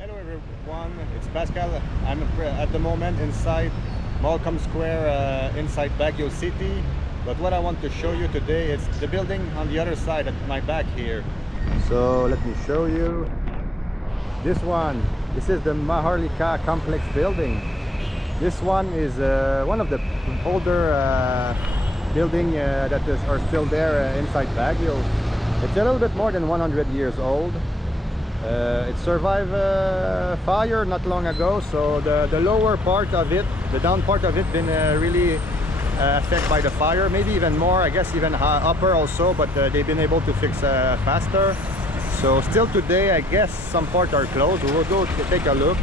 Hello everyone, it's Pascal. I'm at the moment inside Malcolm Square inside Baguio City. But what I want to show you today is the building on the other side at my back here. So let me show you this one. This is the Maharlika Complex building. This one is one of the older building that are still there inside Baguio. It's a little bit more than 100 years old. It survived fire not long ago, so the lower part of it, the down part of it, been really affected by the fire. Maybe even more, I guess even upper also, but they've been able to fix faster. So still today, I guess some parts are closed. We'll go to take a look.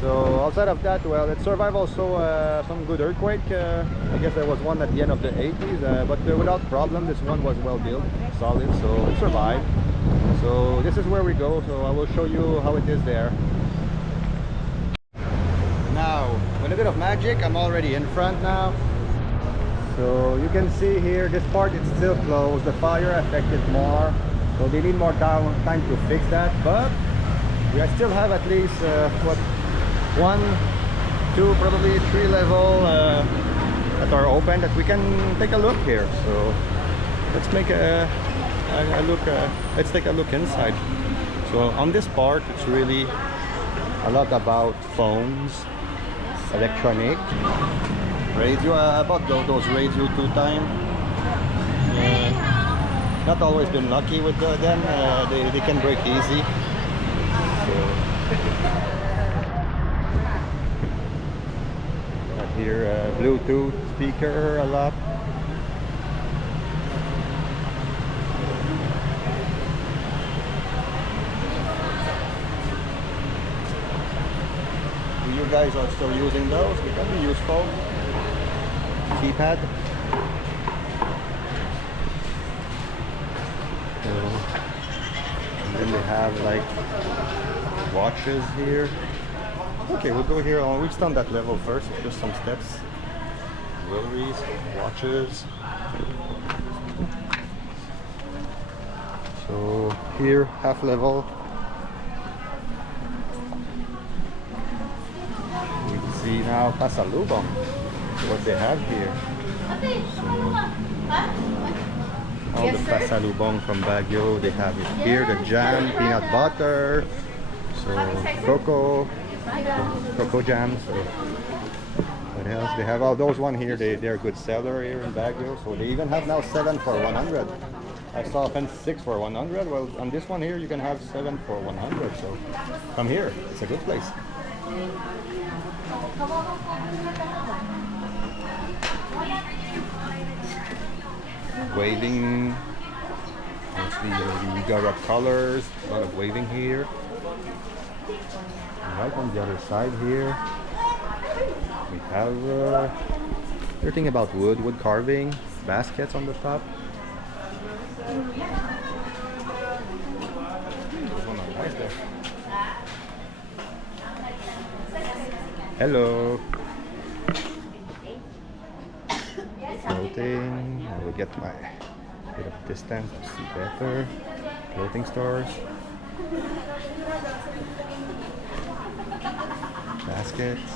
So outside of that, well, it survived also some good earthquake. I guess there was one at the end of the 80s, but without problem. This one was well built, solid, so it survived. So this is where we go, so I will show you how it is there. Now, with a bit of magic, I'm already in front now. So you can see here, this part is still closed. The fire affected more, so they need more time to fix that. But we still have at least what, 1, 2, probably 3 level that are open that we can take a look here. So let's make a look. Let's take a look inside. So on this part, it's really a lot about phones, electronic, radio. About those radio 2-time. Not always been lucky with them. They can break easy. So here, Bluetooth speaker a lot. You guys are still using those? They can be useful. Keypad. And then they have like watches here. Okay, we'll go here. We've done that level first. Just some steps. Jewelries, watches. So here, half level. See now Pasalubong, what they have here. So, all the Pasalubong from Baguio, they have it here. The jam, peanut butter, so cocoa jam. So what else? They have all those one here. They're a good seller here in Baguio. So they even have now 7 for 100. I saw a 6 for 100. Well, on this one here, you can have 7 for 100. So come here. It's a good place. Waving, mostly the Gara colors, a lot of waving here. And right on the other side here, we have everything about wood carving, baskets on the top. Hello. Clothing. I will get my bit of distance to see better. Clothing stores. Baskets.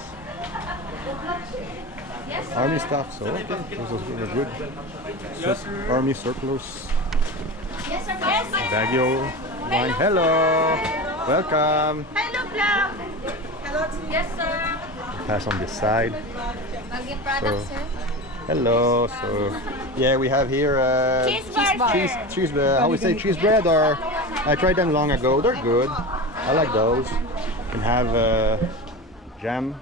Army stuff. So okay, those are good. Army surplus. Baguio wine. Hello. Welcome. Hello, vlog. Hello, yes, sir. Pass on this side. Baguio products, sir. Hello. So yeah, we have here cheese I would say cheese bread, or I tried them long ago. They're good. I like those. You can have jam,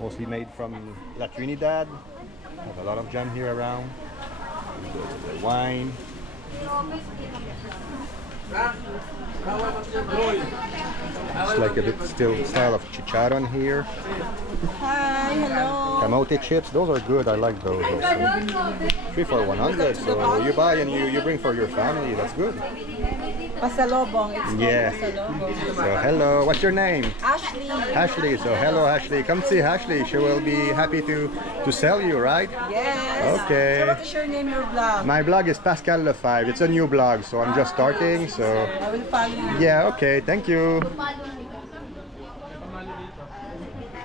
mostly made from La Trinidad. Have a lot of jam here around. The wine. It's like a bit still style of chicharron here. Hi, hello. Kamote chips, those are good. I like those also. 3 for 100. So you buy and you bring for your family. That's good. Pasalubong. It's called Pasalubong. So hello, what's your name? Ashley. Ashley. So hello, Ashley. Come see Ashley. She will be happy to sell you, right? Yes. Okay. So what is your name, your blog? My blog is Pascal Le 5. It's a new blog, so I'm just starting. So I will follow you. yeah, okay. Thank you.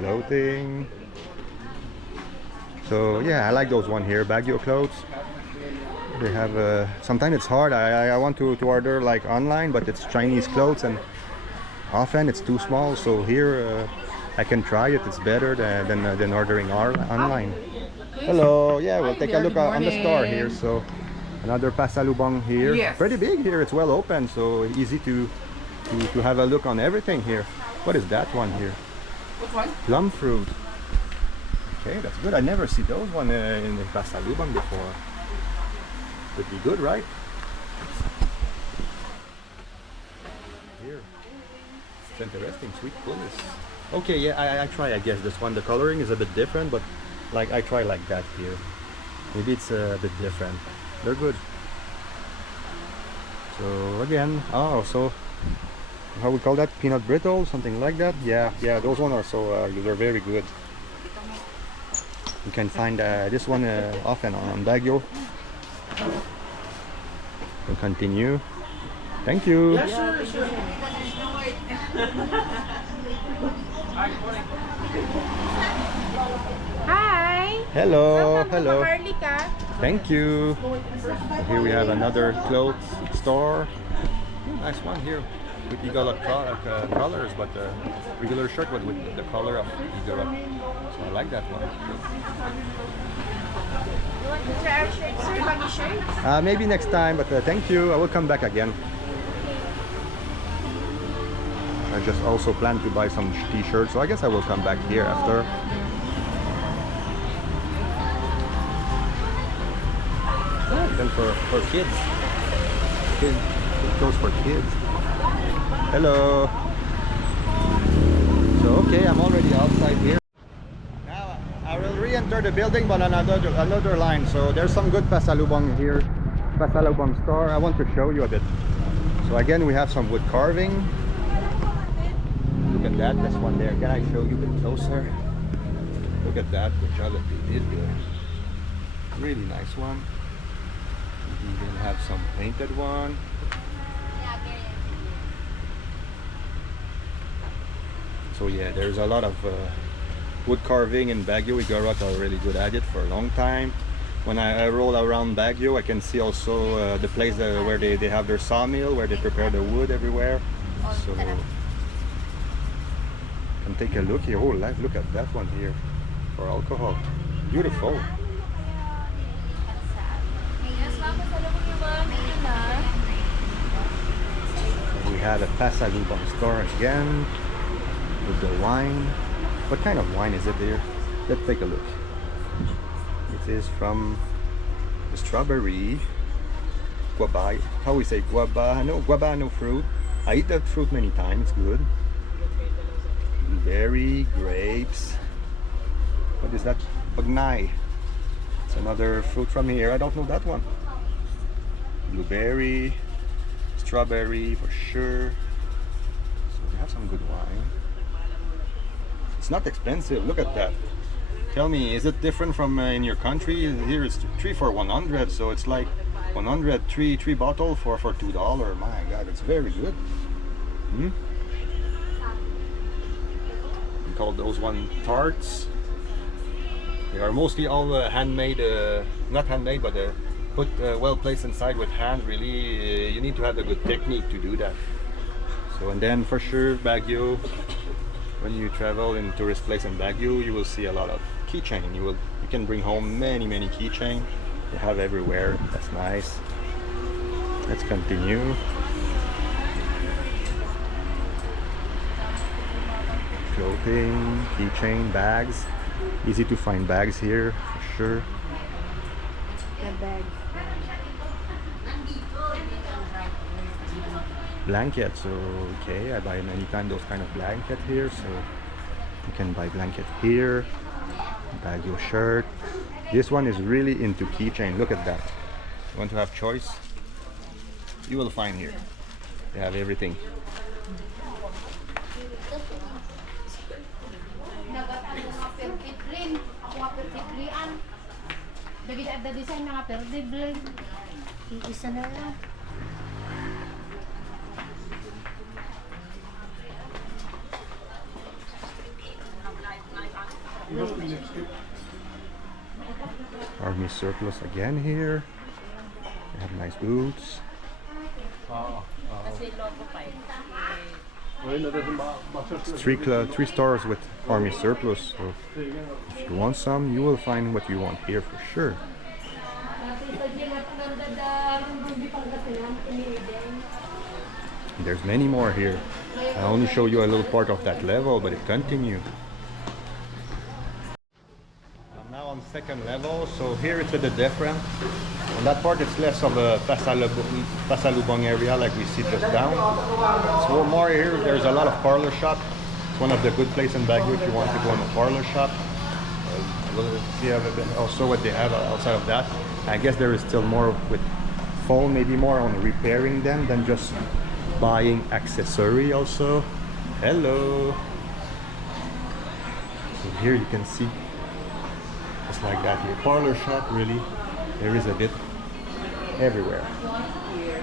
clothing. So yeah, I like those one here, Baguio clothes. They have sometimes it's hard. I want to order like online, but it's Chinese clothes and often it's too small. So here I can try it. It's better than ordering online. Hello. Yeah, we'll take a look on the store here. So another Pasalubong here. Yes. Pretty big here. It's well open, so easy to have a look on everything here. What is that one here? Which one? Plum fruit. Okay, that's good. I never see those one in the Pasalubong before. Would be good, right? Here. It's interesting. Sweet pulis. Okay, yeah, I try. I guess this one. The coloring is a bit different, but like I try like that here. Maybe it's a bit different. They're good. So again, so how we call that? Peanut brittle, something like that. Yeah, those one are so they're very good. You can find this one often on Baguio. We'll continue. Thank you. Yeah, sure. Hi. Hello. Welcome to Hello. Maharlika. Thank you. Here we have another clothes store. Nice one here with Igala colors, but regular shirt with the color of Igala. So I like that one. You want to try our shirt, sir? Baggy shirt? Maybe next time, but thank you. I will come back again. I just also plan to buy some t-shirts, so I guess I will come back here after. Then for kids. Clothes for kids. Hello. So okay, I'm already outside here. Now I will re-enter the building, but on another line. So there's some good Pasalubong here. Pasalubong store. I want to show you a bit. So again, we have some wood carving. Look at that. This one there. Can I show you a bit closer? Look at that. The job that they did there. Really nice one. We even have some painted one. So yeah, there's a lot of wood carving in Baguio. We got really good at it for a long time. When I roll around Baguio, I can see also the place where they have their sawmill, where they prepare the wood everywhere. So you can take a look here. Oh, look at that one here for alcohol. Beautiful. We have a Pasalubong store again with the wine. What kind of wine is it there? Let's take a look. It is from the strawberry guava. How we say guava? No, guabano fruit. I eat that fruit many times. It's good. Berry, grapes. What is that? Bagnay. It's another fruit from here. I don't know that one. Blueberry, strawberry for sure. So we have some good wine. It's not expensive. Look at that. Tell me, is it different from in your country? Here it's 3 for 100, so it's like 100, three bottle for $2. My God, it's very good. We call those one tarts. They are mostly all handmade, not handmade, but put well placed inside with hand. Really, you need to have a good technique to do that. So, and then for sure, Baguio. When you travel in tourist place in Baguio, you will see a lot of keychain. You can bring home many keychain. They have everywhere. That's nice. Let's continue. Clothing, keychain, bags. Easy to find bags here for sure. The bag. Blanket, so okay, I buy many times those kind of blanket here, so you can buy blanket here. Baguio shirt. This one is really into keychain. Look at that. You want to have choice? You will find here. They have everything. Army surplus again here. They have nice boots. It's three stores with Army surplus. So if you want some, you will find what you want here for sure. There's many more here. I only show you a little part of that level, but it continues. I'm now on second level, so here it's a bit different. On that part it's less of a Pasalubong area like we see just down. So more here, there's a lot of parlor shop. It's one of the good places in Baguio if you want to go in a parlor shop. We'll see also what they have outside of that. I guess there is still more with phone, maybe more on repairing them than just buying accessory also. Hello. So here you can see just like that here. Parlor shop, really. There is a bit everywhere.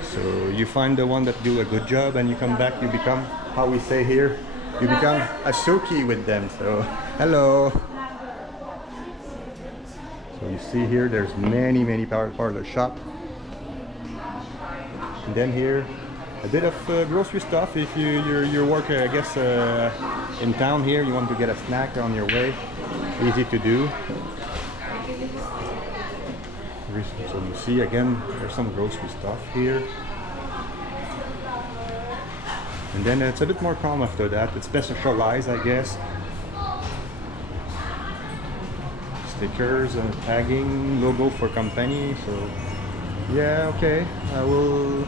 So you find the one that do a good job and you come back, you become, how we say here, you become a suki with them. So hello. So you see here there's many parlor shop. And then here a bit of grocery stuff if you work I guess in town here, you want to get a snack on your way, easy to do. So you see again there's some grocery stuff here, and then it's a bit more calm after that. It's specialized, I guess. Stickers and tagging, logo for company. So yeah, okay, I will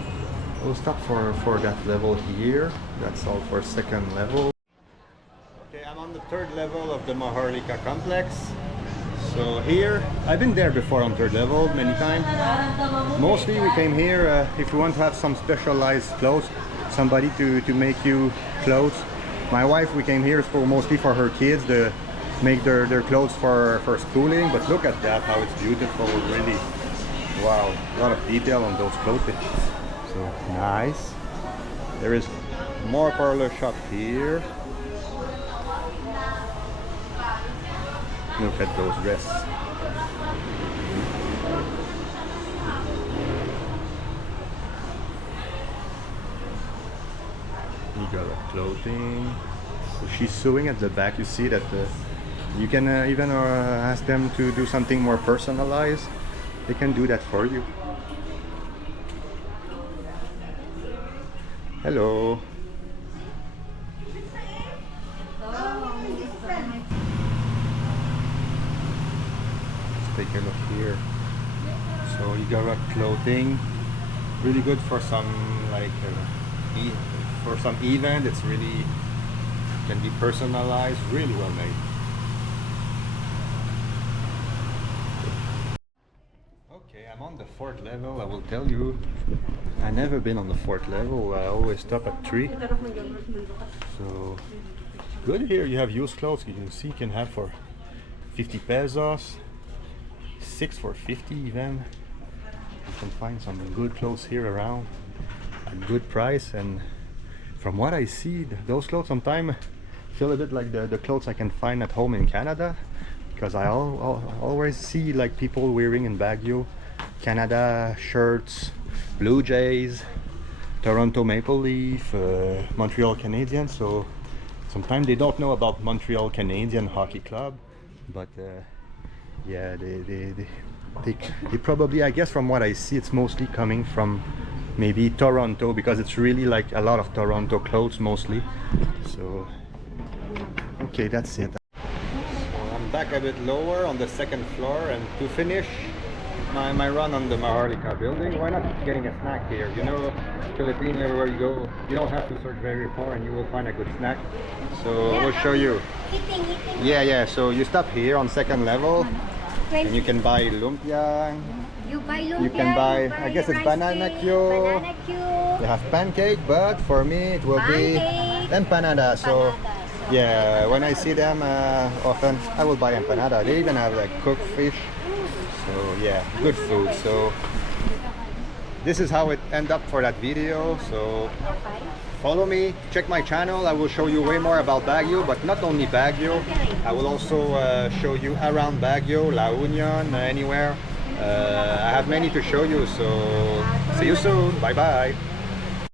stop for that level here. That's all for second level. Okay, I'm on the third level of the Maharlika Complex. So here, I've been there before on third level many times. Mostly we came here if you want to have some specialized clothes, somebody to make you clothes. My wife, we came here mostly for her kids to make their clothes for schooling. But look at that, how it's beautiful, really. Wow, a lot of detail on those clothes. So nice. There is more parlor shop here. Look at those dresses. You got a clothing. So she's sewing at the back. You see that you can even ask them to do something more personalized. They can do that for you. Hello. Take a look here. So you got clothing, really good for some like for some event. It's really can be personalized, really well made. Okay, I'm on the fourth level. I will tell you, I never been on the fourth level. I always stop at 3. So good here. You have used clothes. You can see you can have for 50 pesos. 6 for 50 even. You can find some good clothes here around a good price, and from what I see, those clothes sometimes feel a bit like the clothes I can find at home in Canada, because I always see like people wearing in Baguio, Canada shirts, Blue Jays, Toronto Maple Leaf, Montreal Canadiens. So sometimes they don't know about Montreal Canadian Hockey Club, but yeah, they probably, I guess from what I see, it's mostly coming from maybe Toronto, because it's really like a lot of Toronto clothes mostly. So okay, that's it. So I'm back a bit lower on the second floor, and to finish my run on the Maharlika building, why not getting a snack here? You know, Philippines, everywhere you go, you don't have to search very far and you will find a good snack. So I will show you. Yeah, so you stop here on second level and you can buy lumpia. You buy lumpia, you can buy, I guess it's banana Q. They have pancake, but for me it will be empanada. So yeah, when I see them often, I will buy empanada. They even have like cooked fish. So yeah, good food. So this is how it ended up for that video. So follow me, check my channel. I will show you way more about Baguio, but not only Baguio. I will also show you around Baguio, La Union, anywhere. I have many to show you, so see you soon. Bye bye.